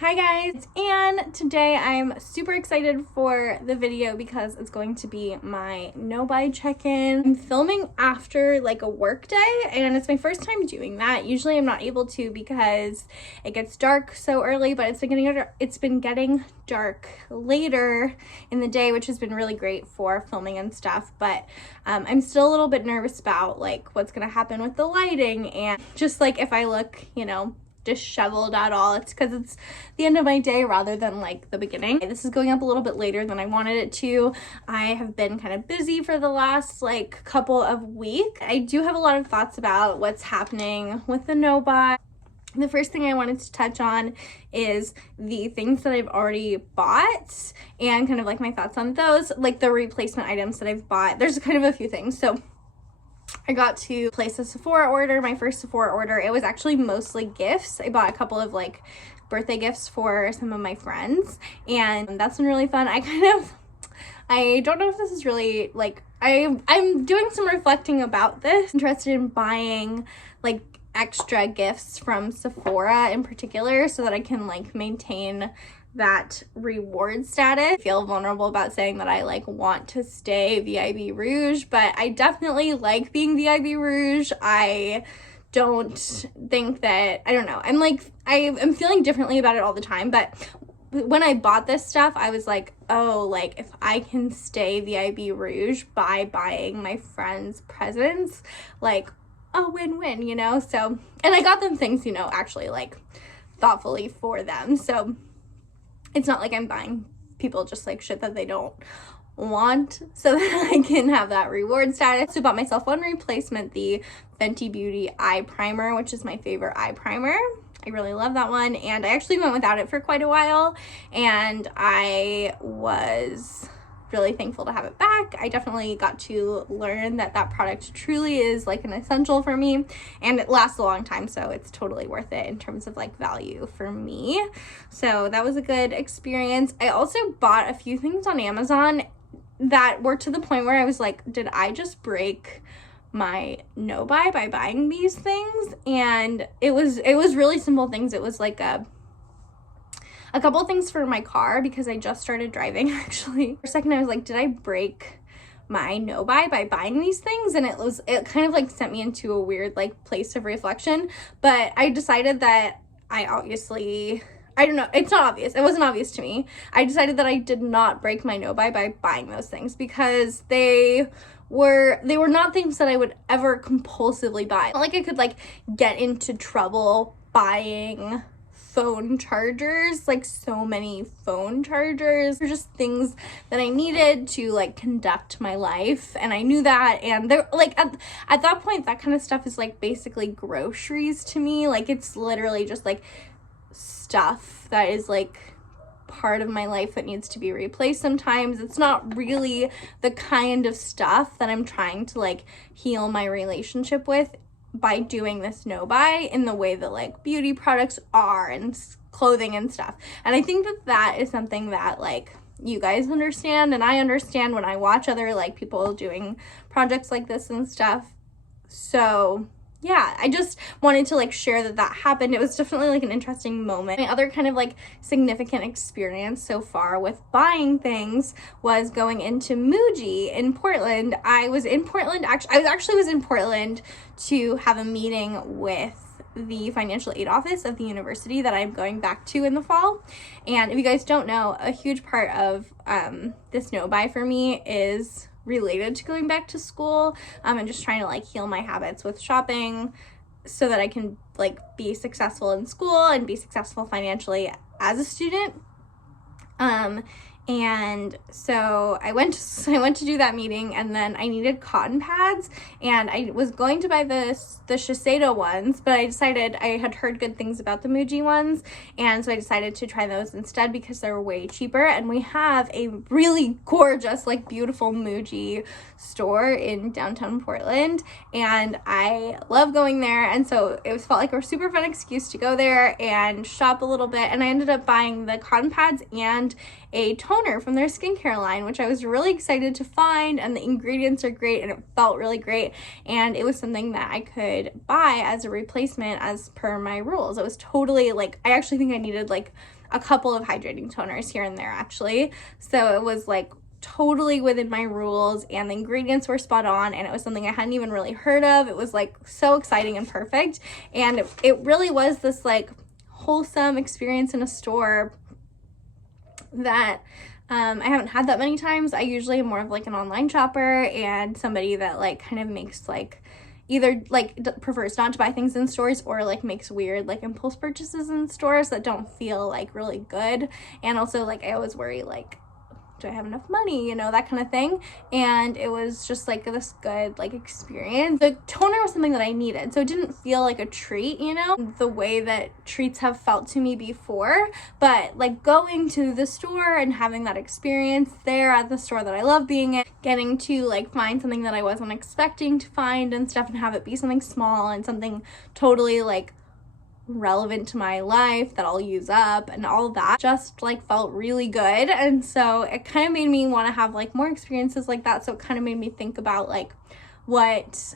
Hi guys, it's Anne. Today I'm super excited for the video because it's going to be my no-buy check-in. I'm filming after like a work day and it's my first time doing that. Usually I'm not able to because it gets dark so early, but it's been getting dark later in the day, which has been really great for filming and stuff. But I'm still a little bit nervous about like what's gonna happen with the lighting and just like if I look, disheveled at all. It's because it's the end of my day rather than like the beginning. This is going up a little bit later than I wanted it to. I have been kind of busy for the last like couple of weeks. I do have a lot of thoughts about what's happening with the no-buy. The first thing I wanted to touch on is the things that I've already bought and kind of like my thoughts on those, like the replacement items that I've bought. There's kind of a few things. So I got to place a Sephora order, my first Sephora order. It was actually mostly gifts. I bought a couple of like birthday gifts for some of my friends and that's been really fun. I don't know if this is really like, I'm doing some reflecting about this. I'm interested in buying like extra gifts from Sephora in particular so that I can like maintain that reward status. I feel vulnerable about saying that I like want to stay VIB Rouge, but I definitely like being VIB Rouge. I don't think that, I don't know, I'm feeling differently about it all the time, but when I bought this stuff, I was like, oh, like if I can stay VIB Rouge by buying my friends presents, like a win-win, so, and I got them things, actually like thoughtfully for them, so it's not like I'm buying people just like shit that they don't want so that I can have that reward status. So I bought myself one replacement, the Fenty Beauty eye primer, which is my favorite eye primer. I really love that one and I actually went without it for quite a while and I was really thankful to have it back. I definitely got to learn that that product truly is like an essential for me and it lasts a long time, so it's totally worth it in terms of like value for me. So that was a good experience. I also bought a few things on Amazon that were to the point where I was like, did I just break my no-buy by buying these things? And it was really simple things. It was like a couple things for my car because I just started driving actually. For a second I was like, did I break my no-buy by buying these things? And it kind of like sent me into a weird like place of reflection, but I decided that I don't know, it's not obvious. It wasn't obvious to me. I decided that I did not break my no-buy by buying those things because they were not things that I would ever compulsively buy. Not like I could like get into trouble buying phone chargers, like so many phone chargers. They're just things that I needed to like conduct my life and I knew that, and they're like at that point that kind of stuff is like basically groceries to me. Like it's literally just like stuff that is like part of my life that needs to be replaced sometimes. It's not really the kind of stuff that I'm trying to like heal my relationship with by doing this no-buy in the way that like beauty products are and clothing and stuff. And I think that that is something that like you guys understand and I understand when I watch other like people doing projects like this and stuff. So yeah, I just wanted to like share that happened. It was definitely like an interesting moment. My other kind of like significant experience so far with buying things was going into Muji in Portland. I was in Portland to have a meeting with the financial aid office of the university that I'm going back to in the fall. And if you guys don't know, a huge part of this no-buy for me is related to going back to school and just trying to like heal my habits with shopping so that I can like be successful in school and be successful financially as a student. And so I went to do that meeting and then I needed cotton pads and I was going to buy the Shiseido ones, but I decided I had heard good things about the Muji ones, and so I decided to try those instead because they were way cheaper. And we have a really gorgeous like beautiful Muji store in downtown Portland and I love going there, and so it felt like a super fun excuse to go there and shop a little bit. And I ended up buying the cotton pads and a toner toner from their skincare line, which I was really excited to find, and the ingredients are great and it felt really great, and it was something that I could buy as a replacement as per my rules. It was totally like, I actually think I needed like a couple of hydrating toners here and there actually, so it was like totally within my rules, and the ingredients were spot on, and it was something I hadn't even really heard of. It was like so exciting and perfect, and it really was this like wholesome experience in a store that I haven't had that many times. I usually am more of like an online shopper and somebody that like kind of makes like either like prefers not to buy things in stores or like makes weird like impulse purchases in stores that don't feel like really good. And also like I always worry like, do I have enough money, you know, that kind of thing. And it was just like this good like experience. The toner was something that I needed, so it didn't feel like a treat, you know, the way that treats have felt to me before. But like going to the store and having that experience there at the store that I love being in, getting to like find something that I wasn't expecting to find and stuff, and have it be something small and something totally like relevant to my life that I'll use up and all that just like felt really good. And so it kind of made me want to have like more experiences like that. So it kind of made me think about like, what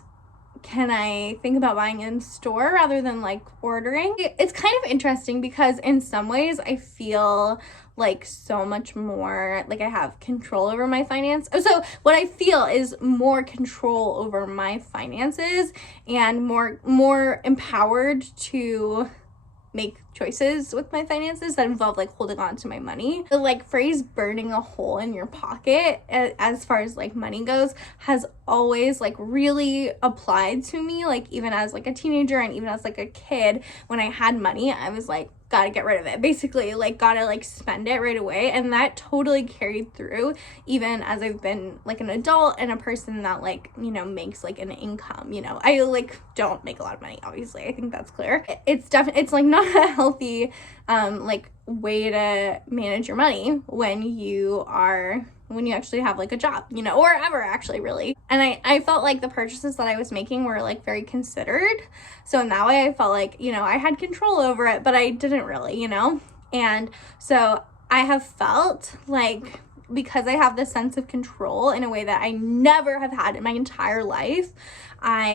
can I think about buying in store rather than like ordering. It's kind of interesting because in some ways I feel like so much more like I have control over my finance. So what I feel is more control over my finances and more empowered to make choices with my finances that involve like holding on to my money. The like phrase burning a hole in your pocket as far as like money goes has always like really applied to me, like even as like a teenager and even as like a kid. When I had money, I was like, gotta get rid of it, basically, like gotta like spend it right away. And that totally carried through even as I've been like an adult and a person that like, you know, makes like an income. You know, I like don't make a lot of money, obviously, I think that's clear. It's like not a healthy like way to manage your money when you actually have like a job, you know, or ever actually, really. And I felt like the purchases that I was making were like very considered. So in that way I felt like, you know, I had control over it, but I didn't really, you know. And so I have felt like, because I have this sense of control in a way that I never have had in my entire life, I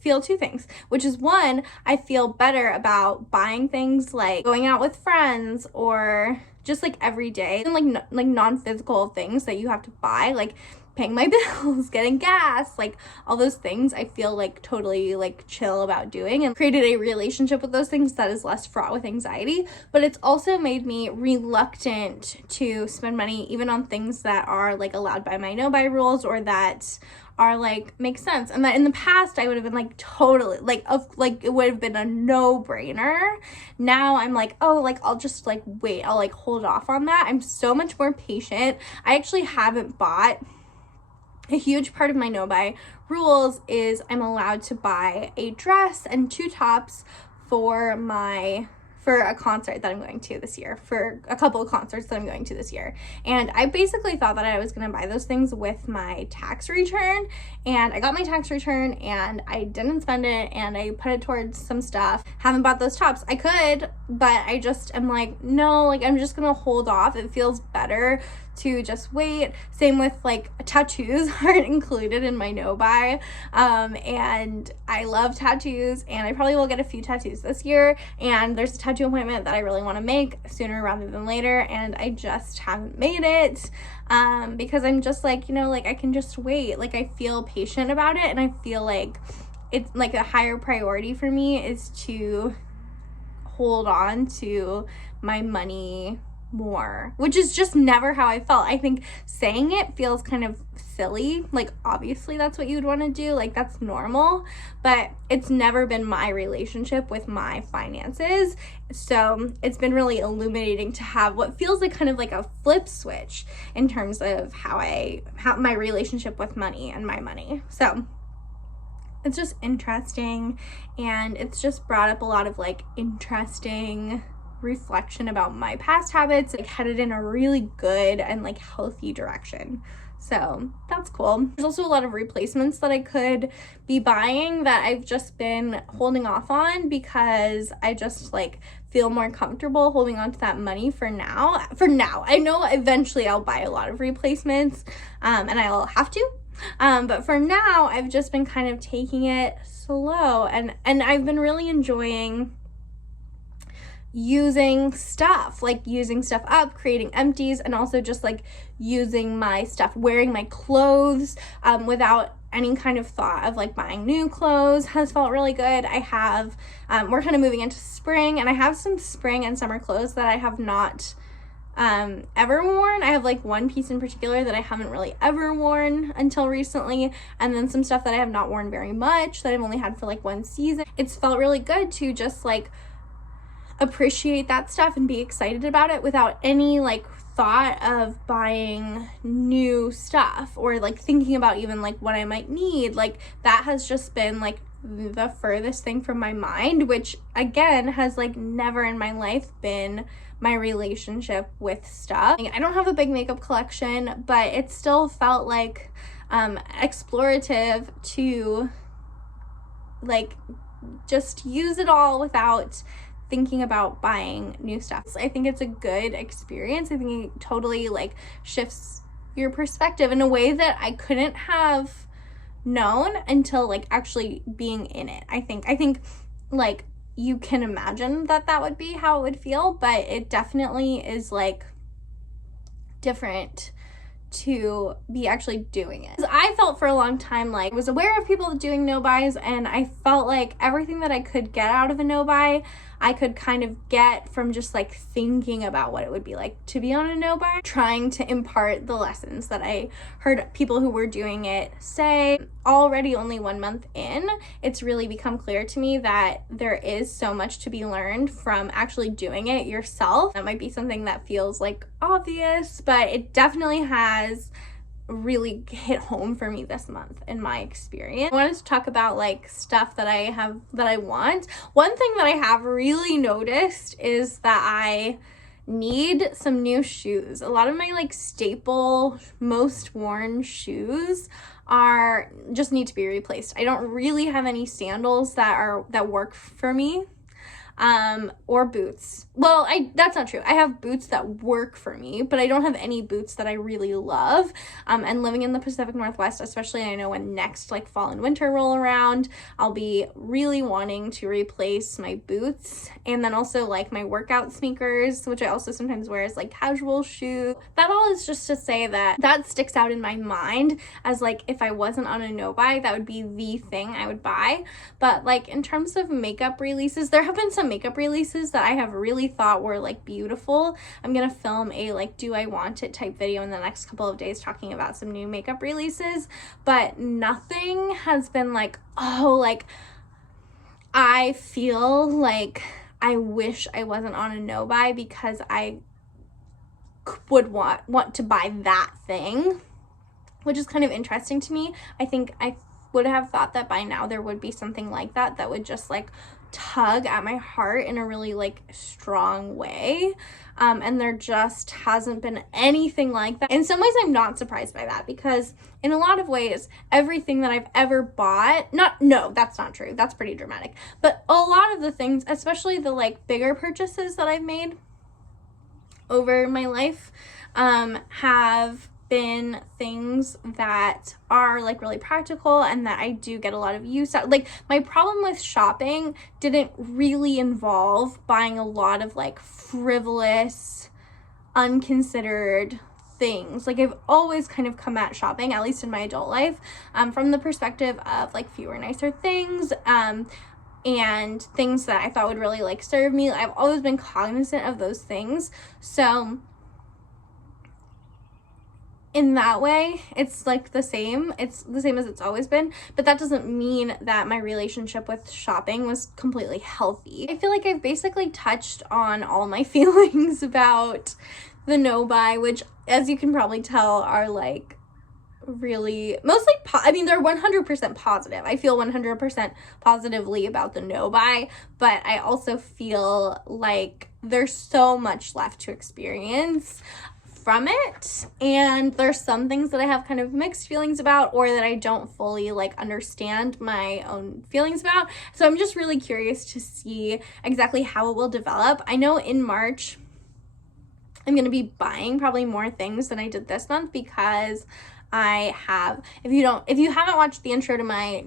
feel two things, which is one, I feel better about buying things like going out with friends or just like every day, and like non-physical things that you have to buy, like paying my bills, getting gas, like all those things I feel like totally like chill about doing, and created a relationship with those things that is less fraught with anxiety. But it's also made me reluctant to spend money even on things that are like allowed by my no-buy rules or that are like make sense. And that in the past I would have been like totally like it would have been a no-brainer. Now I'm like, oh, like I'll just like wait, I'll like hold off on that. I'm so much more patient. I actually haven't bought. A huge part of my no-buy rules is I'm allowed to buy a dress and 2 tops for a concert that I'm going to this year, for a couple of concerts that I'm going to this year. And I basically thought that I was going to buy those things with my tax return, and I got my tax return and I didn't spend it, and I put it towards some stuff. Haven't bought those tops. I could, but I just am like, no, like I'm just gonna hold off. It feels better to just wait. Same with like tattoos aren't included in my no-buy, and I love tattoos, and I probably will get a few tattoos this year, and there's a tattoo appointment that I really want to make sooner rather than later, and I just haven't made it because I'm just like, you know, like I can just wait. Like I feel patient about it, and I feel like it's like a higher priority for me is to hold on to my money more, which is just never how I felt. I think saying it feels kind of silly, like obviously that's what you would want to do, like that's normal, but it's never been my relationship with my finances. So it's been really illuminating to have what feels like kind of like a flip switch in terms of how my relationship with money and my money. So it's just interesting, and it's just brought up a lot of like interesting reflection about my past habits, like headed in a really good and like healthy direction. So that's cool. There's also a lot of replacements that I could be buying that I've just been holding off on because I just like feel more comfortable holding on to that money for now. I know eventually I'll buy a lot of replacements and I'll have to. But for now, I've just been kind of taking it slow, and I've been really enjoying using stuff up, creating empties, and also just like using my stuff, wearing my clothes without any kind of thought of like buying new clothes has felt really good. I have we're kind of moving into spring, and I have some spring and summer clothes that I have not ever worn. I have like one piece in particular that I haven't really ever worn until recently, and then some stuff that I have not worn very much that I've only had for like one season. It's felt really good to just like appreciate that stuff and be excited about it without any like thought of buying new stuff or like thinking about even like what I might need. Like that has just been like the furthest thing from my mind, which again has like never in my life been my relationship with stuff. I don't have a big makeup collection, but it still felt like explorative to like just use it all without thinking about buying new stuff. So I think it's a good experience. I think it totally like shifts your perspective in a way that I couldn't have known until like actually being in it. I think like you can imagine that would be how it would feel, but it definitely is like different to be actually doing it. I felt for a long time like I was aware of people doing no buys, and I felt like everything that I could get out of a no buy I could kind of get from just like thinking about what it would be like to be on a no buy, trying to impart the lessons that I heard people who were doing it say. Already only 1 month in, it's really become clear to me that there is so much to be learned from actually doing it yourself. That might be something that feels like obvious, but it definitely has really hit home for me this month in my experience. I wanted to talk about like stuff that I want. One thing that I have really noticed is that I need some new shoes. A lot of my like staple, most worn shoes just need to be replaced. I don't really have any sandals that work for me. Or boots. Well, that's not true. I have boots that work for me, but I don't have any boots that I really love. And living in the Pacific Northwest, especially, I know when next like fall and winter roll around, I'll be really wanting to replace my boots, and then also like my workout sneakers, which I also sometimes wear as like casual shoes. That all is just to say that sticks out in my mind as like if I wasn't on a no buy, that would be the thing I would buy. But like in terms of makeup releases, there have been some makeup releases that I have really thought were like beautiful. I'm gonna film a like do I want it type video in the next couple of days talking about some new makeup releases, but nothing has been like, oh, like I feel like I wish I wasn't on a no buy because I would want to buy that thing, which is kind of interesting to me. I think I would have thought that by now there would be something like that would just like tug at my heart in a really like strong way, and there just hasn't been anything like that. In some ways I'm not surprised by that, because in a lot of ways everything that I've ever bought, no, that's not true, that's pretty dramatic, but a lot of the things, especially the like bigger purchases that I've made over my life, have been things that are like really practical and that I do get a lot of use out. Like my problem with shopping didn't really involve buying a lot of like frivolous, unconsidered things. Like I've always kind of come at shopping, at least in my adult life, from the perspective of like fewer, nicer things, and things that I thought would really like serve me. I've always been cognizant of those things. So in that way, it's like the same. It's the same as it's always been, but that doesn't mean that my relationship with shopping was completely healthy. I feel like I've basically touched on all my feelings about the no buy, which, as you can probably tell, are like really mostly they're 100% positive. I feel 100% positively about the no buy, but I also feel like there's so much left to experience from it, and there's some things that I have kind of mixed feelings about, or that I don't fully like understand my own feelings about. So I'm just really curious to see exactly how it will develop. I know in March I'm going to be buying probably more things than I did this month, because I have, if you haven't watched the intro to my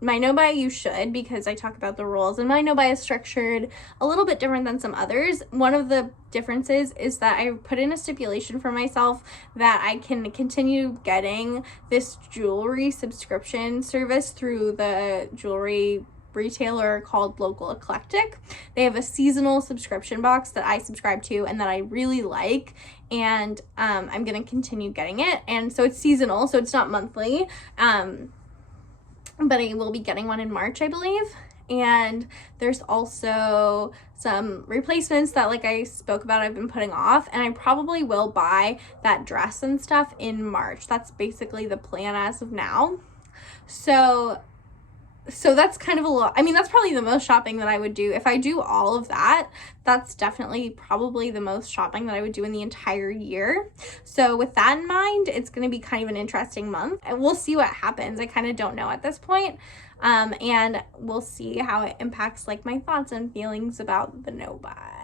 no buy, you should, because I talk about the rules, and my no buy is structured a little bit different than some others. One of the differences is that I put in a stipulation for myself that I can continue getting this jewelry subscription service through the jewelry retailer called Local Eclectic. They have a seasonal subscription box that I subscribe to and that I really like, and I'm gonna continue getting it. And so it's seasonal, so it's not monthly, but I will be getting one in March, I believe. And there's also some replacements that, like I spoke about, I've been putting off, and I probably will buy that dress and stuff in March. That's basically the plan as of now. So that's kind of a lot. I mean, that's probably the most shopping that I would do. If I do all of that, that's definitely probably the most shopping that I would do in the entire year. So with that in mind, it's going to be kind of an interesting month, and we'll see what happens. I kind of don't know at this point. And we'll see how it impacts like my thoughts and feelings about the no buy.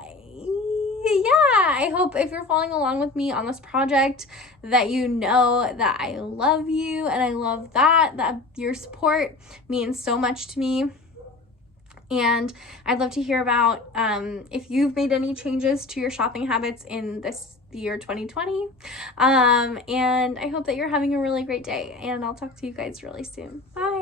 Yeah, I hope if you're following along with me on this project that you know that I love you, and I love that your support means so much to me. And I'd love to hear about if you've made any changes to your shopping habits in this year 2020. And I hope that you're having a really great day, and I'll talk to you guys really soon. Bye.